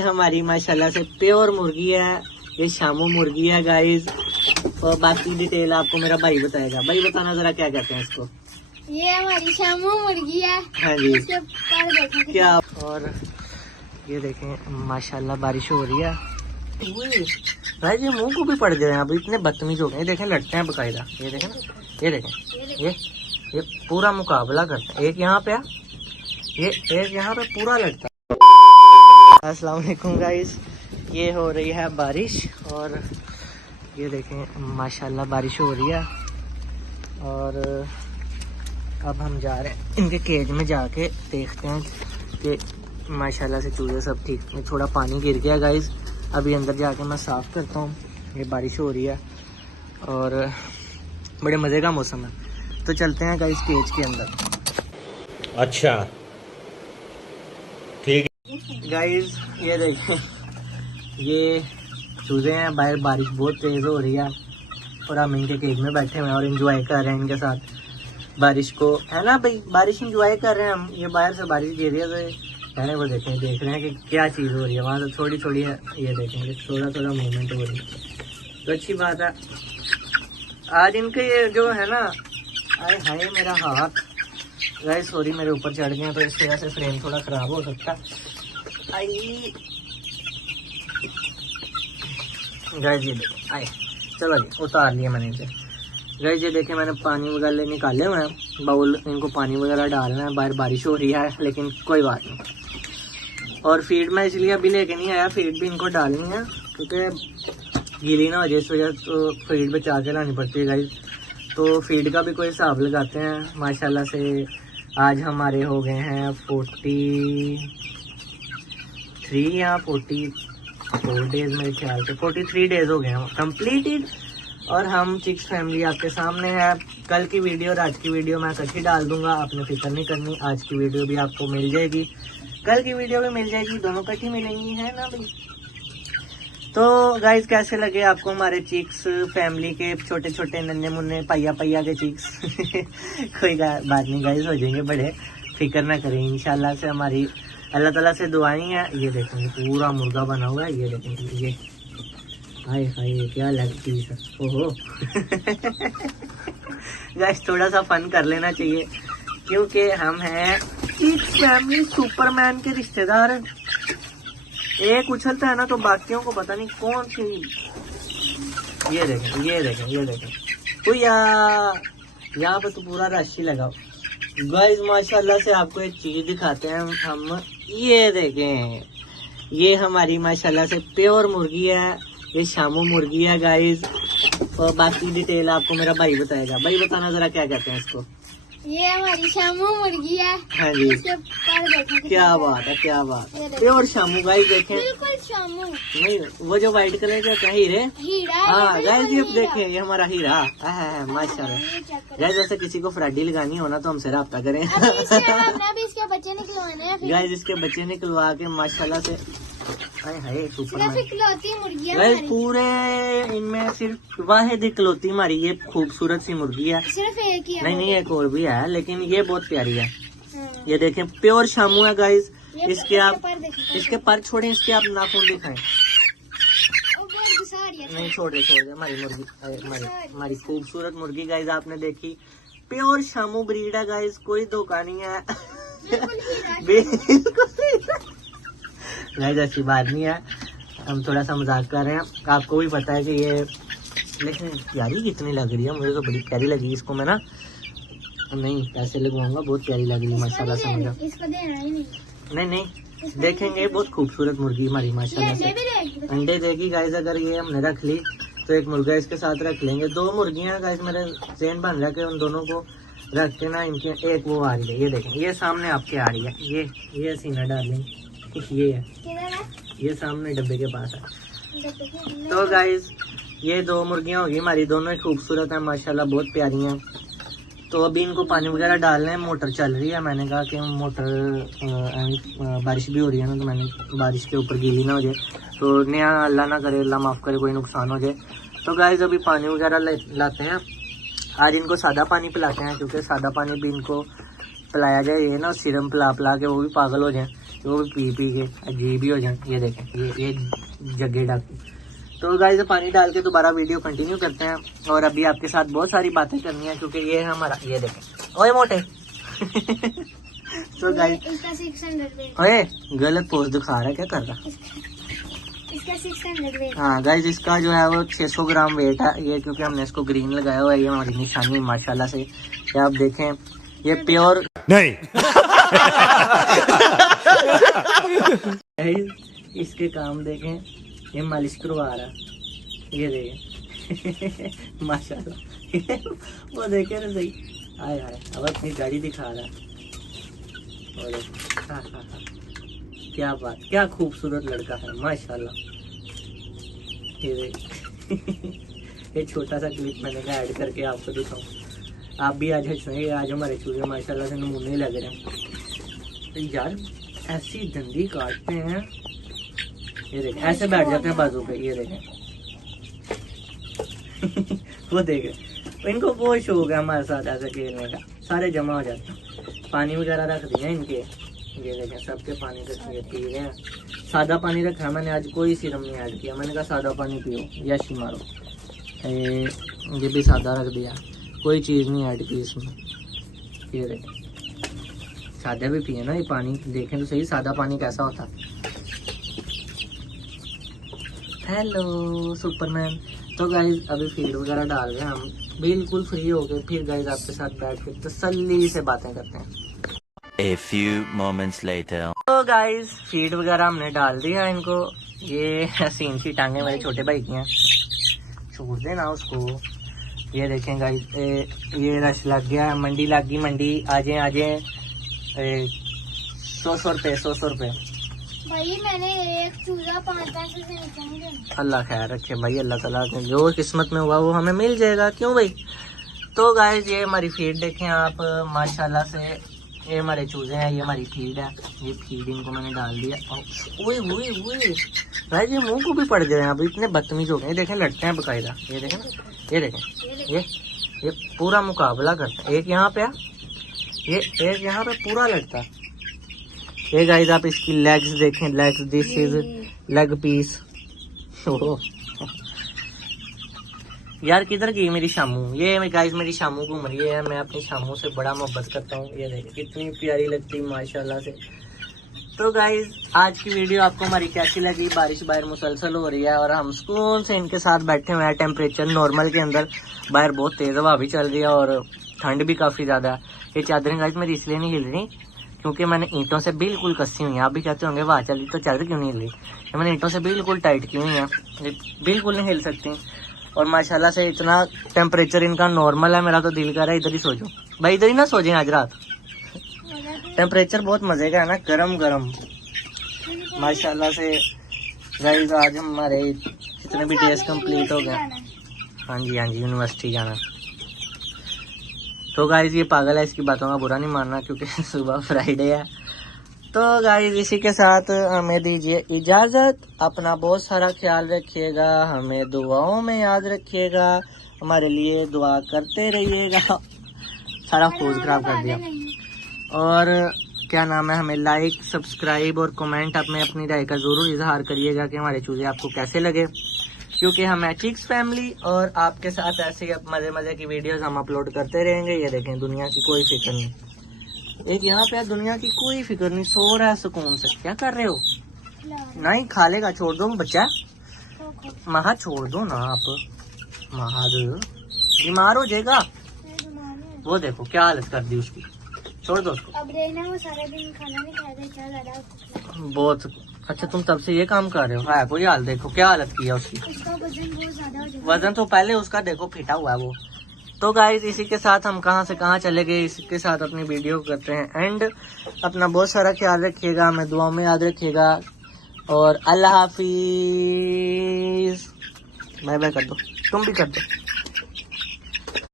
हमारी माशाल्लाह से प्योर मुर्गी है, ये शामू मुर्गी है गाइस। और बाकी डिटेल आपको मेरा भाई बताएगा। भाई बताना जरा क्या कहते हैं इसको। ये हमारी शामू मुर्गी है। हाँ जी। इसके पर देखें क्या। और ये देखें माशाल्लाह बारिश हो रही है भाई, ये मुंह को भी पड़ गए हैं। अब इतने बदतमीज हो गए, देखें लड़ते हैं बकायदा। ये देखें ना, ये देखें, ये पूरा मुकाबला करते हैं। एक यहाँ पे ये एक यहाँ पे पूरा लड़ता है। अस्सलाम वालेकुम गाइस, ये हो रही है बारिश और ये देखें माशाल्लाह बारिश हो रही है। और अब हम जा रहे हैं इनके केज में, जाके देखते हैं कि माशाल्लाह से चूजे सब ठीक। में थोड़ा पानी गिर गया गाइस, अभी अंदर जाके मैं साफ़ करता हूँ। ये बारिश हो रही है और बड़े मज़े का मौसम है, तो चलते हैं गाइस केज के अंदर। अच्छा ठीक है गाइस, ये देखें ये चूजे हैं। बाहर बारिश बहुत तेज़ हो रही है और हम इनके केज में बैठे हुए हैं और एंजॉय कर रहे हैं इनके साथ बारिश को, है ना भाई। बारिश एंजॉय कर रहे हैं हम। ये बाहर से बारिश गिर रही है तो है वो देख रहे हैं कि क्या चीज़ हो रही है वहाँ से। थोड़ी थोड़ी है, ये देखेंगे थोड़ा थोड़ा मूवमेंट हो रही है, तो अच्छी बात है। आज इनके ये जो है ना, आए हाय मेरा हाथ गाइस, सॉरी मेरे ऊपर चढ़ गए तो इस वजह से फ्रेम थोड़ा ख़राब हो सकता है। आई गाइस ये देखो, आए चलो जी उतार लिया मैंने इसे। गाइस ये देखें मैंने पानी वगैरह निकाले हुए हैं, बाउल, इनको पानी वगैरह डालना है। बाहर बारिश हो रही है लेकिन कोई बात नहीं। और फीड मैं इसलिए अभी लेके नहीं आया, फीड भी इनको डालनी है क्योंकि गीली ना हो जाए, इस वजह तो फीड बचा के लानी पड़ती है गाइस। तो फीड का भी कोई हिसाब लगाते हैं। माशाल्लाह से आज हमारे हो गए हैं 43 या 44 डेज, मेरे ख्याल से 43 डेज हो गए हैं कम्प्लीटेड। और हम चिक्स फैमिली आपके सामने है। कल की वीडियो और आज की वीडियो मैं इकट्ठी डाल दूंगा, आपने फिक्र नहीं करनी। आज की वीडियो भी आपको मिल जाएगी, कल की वीडियो भी मिल जाएगी, दोनों इकट्ठी मिलेंगी, है ना भाई। तो गाइस कैसे लगे आपको हमारे चिक्स फैमिली के छोटे छोटे नन्हे मुन्ने पहिया पहिया के चिक्स। कोई बात नहीं गाइस, हो जाएंगे बड़े, फिक्र ना करें। इंशाल्लाह से हमारी अल्लाह ताला से दुआएं हैं। ये देखेंगे पूरा मुर्गा बना हुआ है, ये देखेंगे, ये हाय हाय क्या लगती है। ओहो गाइस थोड़ा सा फन कर लेना चाहिए क्योंकि हम हैं चिक्स फैमिली सुपरमैन के रिश्तेदार। एक उछलता है ना तो बाकियों को पता नहीं कौन सी। ये देखें, ये देखें, ये देखें भैया, यहाँ पे तो पूरा रश ही लगाओ। गाइस माशाल्लाह से आपको एक चीज दिखाते हैं हम। ये देखें, ये हमारी माशाल्लाह से प्योर मुर्गी है, ये शामू मुर्गी है गाइस। और बाकी डिटेल आपको मेरा भाई बताएगा। भाई बताना जरा क्या कहते हैं इसको। ये हमारी शामू मुर्गी है। हाँ जी। इसके पर देखें क्या बात है, क्या बात है। प्योर शामू गाइस देखें, बिल्कुल शामू नहीं वो जो व्हाइट कलर का क्या हीरे, हीरा। हाँ गाइस ये देखें, ये हमारा हीरा है माशाल्लाह। गाइस जैसे किसी को फ्राडी लगानी हो ना तो हमसे रब्ता करें। हमने भी इसके बच्चे निकलवाने हैं। गाइस इसके बच्चे निकलवा के माशाल्लाह से हाय सुपरमैन। इकलौती मुर्गी गाइस पूरे इनमें सिर्फ वाहिद इकलौती हमारी ये खूबसूरत सी मुर्गी है। सिर्फ एक ही है। नहीं एक और भी है लेकिन ये बहुत प्यारी है। ये देखें प्योर शामू है गाइस। इसके आप इसके पर छोड़े, इसके आप नाखून दिखाएं। नहीं छोड़ दे हमारी मुर्गी, हमारी खूबसूरत मुर्गी गाइस आपने देखी। प्योर शामू ब्रीड है गाइस, कोई धोखा नहीं है। गाइस ऐसी बात नहीं है, हम थोड़ा सा मजाक कर रहे हैं। आपको भी पता है कि ये, लेकिन प्यारी कितनी लग रही है, मुझे तो बड़ी प्यारी लगी। इसको मैं ना नहीं पैसे लगवाऊंगा, बहुत प्यारी लग रही है माशाल्लाह से मुझे। इसको देना ही नहीं देखेंगे, बहुत खूबसूरत मुर्गी हमारी माशाल्लाह से। अंडे देगी गाइस, अगर ये हमने रख ली तो एक मुर्गा इसके साथ रख लेंगे। 2 मुर्गियां गाइस, मेरे चैन बन रहा है कि उन दोनों को रख के ना, इनके एक वो आ रही है, ये देखें, ये सामने आपके आ रही है। ये सीना डार्लिंग, ये है, ये सामने डब्बे के पास है। तो गाइस ये 2 मुर्गियां होगी हमारी, दोनों ही खूबसूरत है माशाल्लाह, बहुत प्यारी हैं। तो अभी इनको पानी वगैरह डालना है, मोटर चल रही है। मैंने कहा कि मोटर बारिश भी हो रही है ना, तो मैंने बारिश के ऊपर गीली ना हो जाए, तो नया अल्लाह ना करे, अल्लाह माफ़ करे, कोई नुकसान हो जाए। तो गाइस अभी पानी वगैरह लाते हैं। आज इनको सादा पानी पिलाते हैं क्योंकि सादा पानी भी इनको पिलाया जाए, ये ना सीरम पिला पिला के वो भी पागल हो जाए, वो भी पी पी के अजीब ही हो जाए। ये देखें ये जग्गे डाकू। तो गाइस पानी डाल के दोबारा वीडियो कंटिन्यू करते हैं और अभी आपके साथ बहुत सारी बातें करनी है क्योंकि ये है हमारा, ये देखें ओए मोटे तो गाइस इसका 600 वेट, ओए गलत पोज दिखा रहा है, क्या कर रहा? इसका 600 वेट। हाँ गाइस इसका जो है वो 600 ग्राम वेट है ये, क्योंकि हमने इसको ग्रीन लगाया हुआ है, ये हमारी निशानी माशाल्लाह से। ये आप देखें ये प्योर नहीं इसके काम देखें, ये मालिश करवा रहा है, ये देखें माशाल्लाह वो देखे ना सही, आए हाय अब अपनी गाड़ी दिखा रहा है। और हाँ, क्या बात, क्या खूबसूरत लड़का है माशाल्लाह। ये देख ये छोटा सा क्लिप मैंने कहा ऐड करके आपको दिखाऊं, आप भी आज हंसेंगे। आज हमारे चूहे माशाल्लाह से नमूने लग रहे हैं। तो यार ऐसी दंडी काटते हैं, ये देखें ऐसे बैठ जाते हैं बाजू पे, ये देखें वो देखें इनको बहुत शौक है हमारे साथ ऐसे खेलने का, सारे जमा हो जाते हैं। पानी वगैरह रख दिए इनके, ये देखें सबके पानी रखे पी रहे हैं। सादा पानी रखा है मैंने, आज कोई सीरम नहीं ऐड किया, मैंने कहा सादा पानी पियो यश मारो। ये भी सादा रख दिया, कोई चीज़ नहीं ऐड की इसमें। ये देखें सादा भी पिए ना ये पानी, देखें तो सही सादा पानी कैसा होता। Hello Superman. तो गाइज अभी फीड वगैरह डाल रहे हैं हम, बिल्कुल फ्री हो गए, फिर गाइज आपके साथ बैठ के तसल्ली से बातें करते हैं। A few moments later. तो गाइज फीड वगैरह हमने डाल दिया इनको, ये हसीन सी टांगे मेरे छोटे भाई की हैं, छोड़ देना उसको। ये देखें गाइज ये रश लग गया, मंडी लग गई, मंडी आ जाए 100 रुपये। भाई मैंने एक चूजा 5 पैसे से नीचे नहीं देना। अल्लाह खैर रखे भाई, अल्लाह ताला के जो किस्मत में हुआ वो हमें मिल जाएगा, क्यों भाई। तो गाइज ये हमारी फीड देखें आप माशाल्लाह से, ये हमारे चूजे हैं, ये हमारी फीड है, ये फीड इनको मैंने डाल दिया। ओए भाई ये मुंह को भी पड़ गए हैं, अब इतने बदतमीज हो गए, देखें लड़ते हैं बकायदा। ये देखें ना, ये देखें ये पूरा मुकाबला करते हैं, एक यहाँ पे ये एक यहाँ पे पूरा लड़ता है। ये गाइस आप इसकी लेग्स देखें, legs, this is leg piece. यार किधर गई मेरी शामू? ये गाइस मेरी शामू घूम रही है, मैं अपनी शामू से बड़ा मोहब्बत करता हूँ। ये देखें कितनी प्यारी लगती है माशाल्लाह से। तो गाइस आज की वीडियो आपको हमारी कैसी लगी? बारिश बाहर मुसलसल हो रही है और हम सुकून से इनके साथ बैठे हुए हैं, टेम्परेचर नॉर्मल के अंदर, बाहर बहुत तेज हवा भी चल रही है और ठंड भी काफी ज्यादा है। ये चादरें गाइस मेरी इसलिए नहीं हिल रही क्योंकि मैंने ईंटों से बिल्कुल कसी हुई है। आप भी कहते होंगे वाह चली तो चादर क्यों नहीं हिल रही, मैंने ईंटों से बिल्कुल टाइट की हुई है, बिल्कुल नहीं हिल सकती। और माशाल्लाह से इतना टेम्परेचर इनका नॉर्मल है, मेरा तो दिल कर रहा है इधर ही सो जाऊं। भाई इधर ही ना सो जाए आज रात, टेम्परेचर बहुत मजे का है ना, गरम गरम माशाल्लाह से। गाइस आज हमारे जितने भी डेज कंप्लीट हो गए। हाँ जी यूनिवर्सिटी जाना। तो गाइस ये पागल है, इसकी बातों का बुरा नहीं मानना क्योंकि सुबह फ्राइडे है। तो गाइस इसी के साथ हमें दीजिए इजाजत, अपना बहुत सारा ख्याल रखिएगा, हमें दुआओं में याद रखिएगा, हमारे लिए दुआ करते रहिएगा। सारा पोज खराब कर दिया। और क्या नाम है, हमें लाइक सब्सक्राइब और कमेंट आप में अपनी राय का जरूर इजहार करिएगा कि हमारे चूजे आपको कैसे लगे, क्योंकि हम एचिक्स फैमिली और आपके साथ ऐसे ही मजे मजे की वीडियोस हम अपलोड करते रहेंगे। ये देखें दुनिया की कोई फिक्र नहीं, एक यहाँ पे दुनिया की कोई फिक्र नहीं, सो रहा है सुकून से। क्या कर रहे हो? नहीं खा लेगा, छोड़ दो बच्चा, महा छोड़ दो ना आप, महाद बीमार हो जाएगा। वो देखो क्या हालत कर दी उसकी, छोड़ दो उसको। अब रहना वो सारा दिन खाना नहीं खाएगा, इतना ज्यादा बहुत अच्छा, तुम तब से ये काम कर रहे हो। है कोई हाल, देखो क्या हालत की है उसकी, उसका वजन बहुत ज्यादा हो जाएगा। वजन तो पहले उसका देखो फिटा हुआ है वो। तो गाइस इसी के साथ हम कहां से कहां चले गए, इसी के साथ अपनी वीडियो करते हैं एंड। अपना बहुत सारा ख्याल रखिएगा, हमें दुआ में याद रखिएगा और अल्लाह हाफिज। बाय बाय कर दो, तुम भी कर दो।